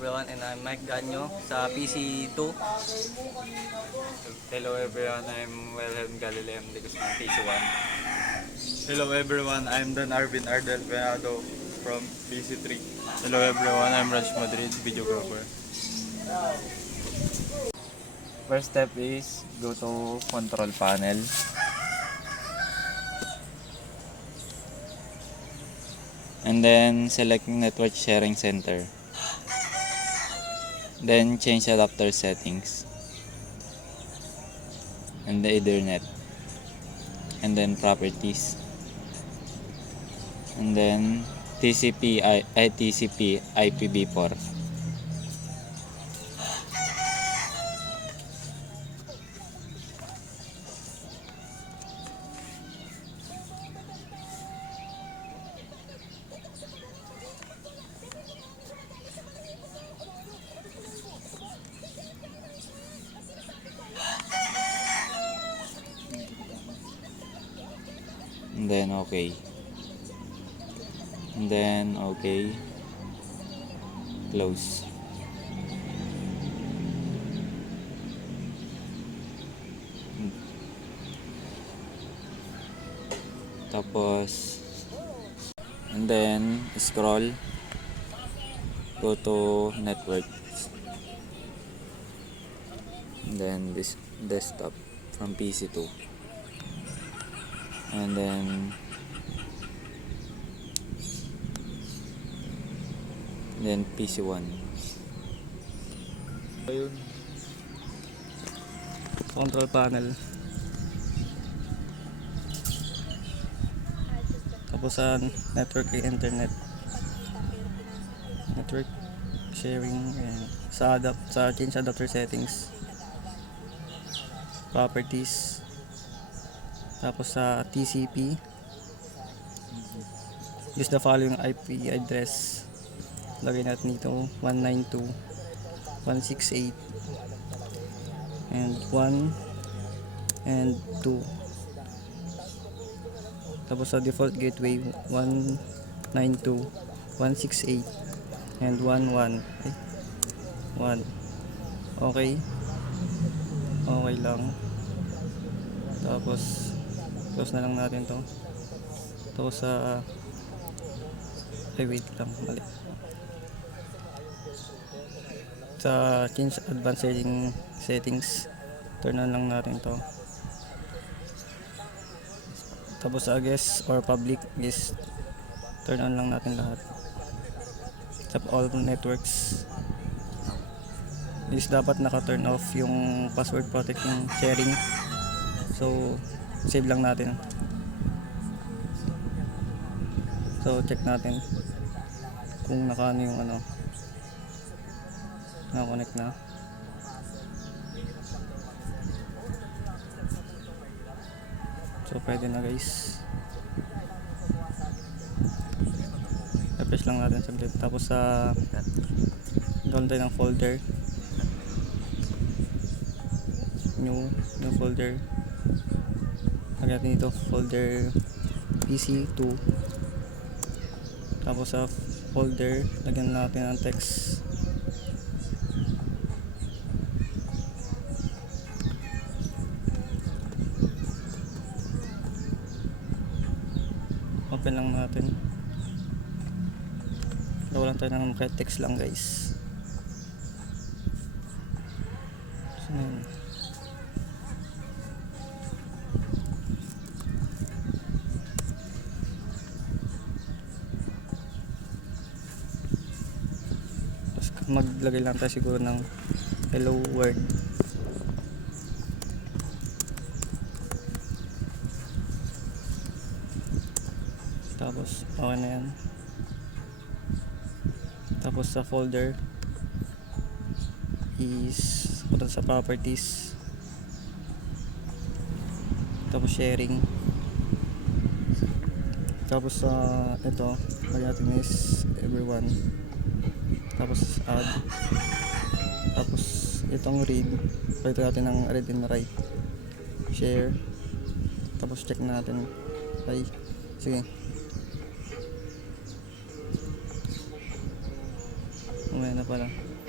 everyone, and I'm Mike Ganyo sa PC2. Hello everyone, I'm Wilhelm Galileo de Guzman, PC1. Hello everyone, I'm Don Arvin Ardel Venado from PC3. Hello everyone, I'm Raj Madrid, videographer. First step is go to control panel. And then select network sharing center. Then change adapter settings. And the Ethernet. And then properties. And then TCP IPv4. And then okay. And then okay. Close. Tapos and then scroll, go to network, and then this desktop from PC2, and then PC1. Ayun. Control panel. Tapos sa network internet. Network sharing and sa change adapter settings. Properties. Tapos sa TCP, use the following IP address. Lagay natin dito 192.168 and 1 and 2. Tapos sa default gateway 192.168 and 11 1. Okay. Okay lang. Tapos close na lang natin to. Tapos sa wait lang, mali. Sa change advanced settings, turn on lang natin to. Tapos sa guest or public is turn on lang natin lahat. Sa all networks is dapat naka-turn off yung password protecting sharing. So save lang natin. So check natin kung naka-ano yung naka-connect na. So pwede na guys. Refresh lang natin saglit. Tapos sa download tayo ng folder. New folder. Lagyan natin dito folder PC2. Tapos sa folder lagyan natin ng text. Open lang natin. Wala tayo ng text lang guys. So, maglagay lang tayo siguro ng hello world. Tapos okay na yan. Tapos sa folder is punta sa properties. Tapos sharing. Tapos sa ito lagyan natin is everyone. Tapos add. Tapos itong read, pwede natin ng read and write. Share. Tapos check natin. Ay, sige. Umaya na pala.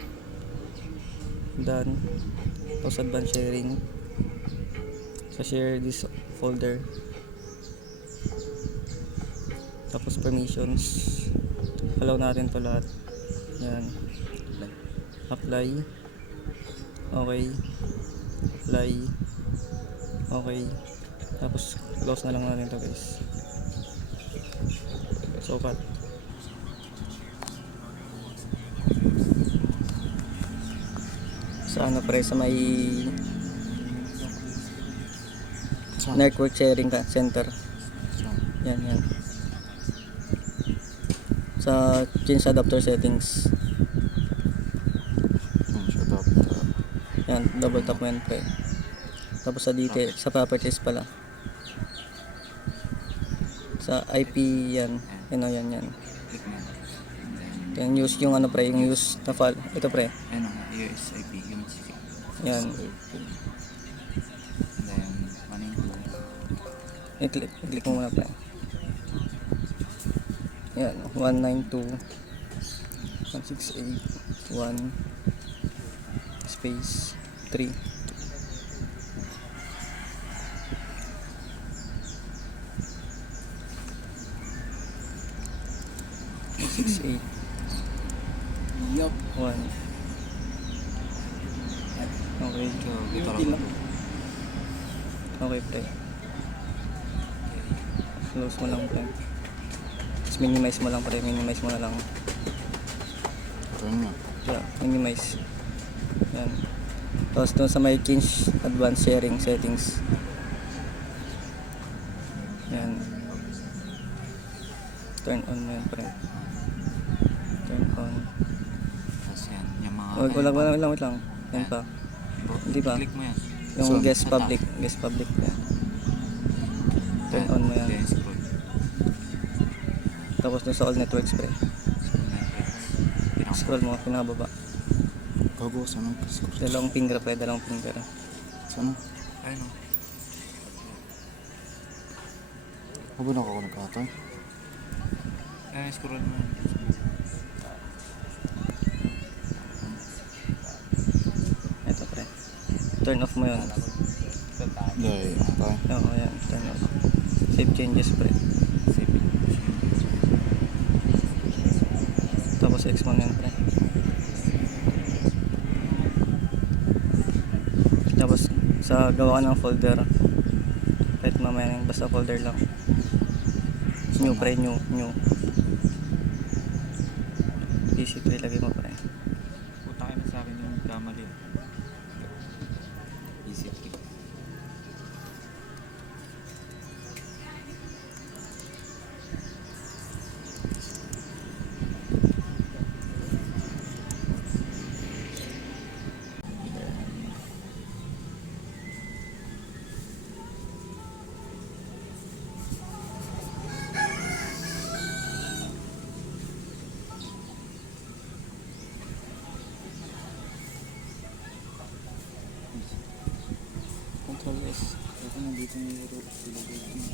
done. Tapos advanced sharing. So share this folder. Tapos permissions. Allow natin to lahat. Yan. Apply. Okay. Apply. Okay. Tapos close na lang natin to guys. So cut. Sa ano pre, sa may network sharing center. Yan. Sa change adapter settings. Shut up. Yan, double tap mo yan pre. Tapos sa detail, sa properties pala. Sa IP yan. Yan. Click mo. Yung use yung ano pre, yung use na file. Ito pre. Ano, USIP, yung Yan. And then, 192. I-click mo muna pre. Yan, 192.168.1 space 3. Six eight Yup. 1. Okay. So, dito lang. Okay pre. Close mo lang pre. Tapos minimize mo lang pre. Minimize mo na lang. Turn mo. Yeah, minimize. Yan. Tapos doon sa may change advanced sharing settings. Yan. Turn on mo yan pre. Turn on. Tapos yan, yung mga... Wait lang. Yan pa. Hindi pa. Click mo yan. Yung So, guest sa public. Guest public. Yan. Turn on mo yan. Then scroll. Tapos doon sa all networks pre. Networks. Scroll mo, pinababa. Bago, saan ang scroll? Dalawang finger pre, dalawang finger. Saan? Ayun o. Bago na ako nagkatay. Ayun, scroll mo. Ito pre. Turn off mo yun. Dahil, okay. Oo, yan. Turn off. Save changes pre. Save. Tapos X mo na yan pre. Tapos sa gawa ka ng folder. Kahit mamaya yung basta folder lang. New pre, new. PC3 lagay mo pre. Puta kayo na sa akin yung kamali. Easy click. Control S. Ito na dito yung root.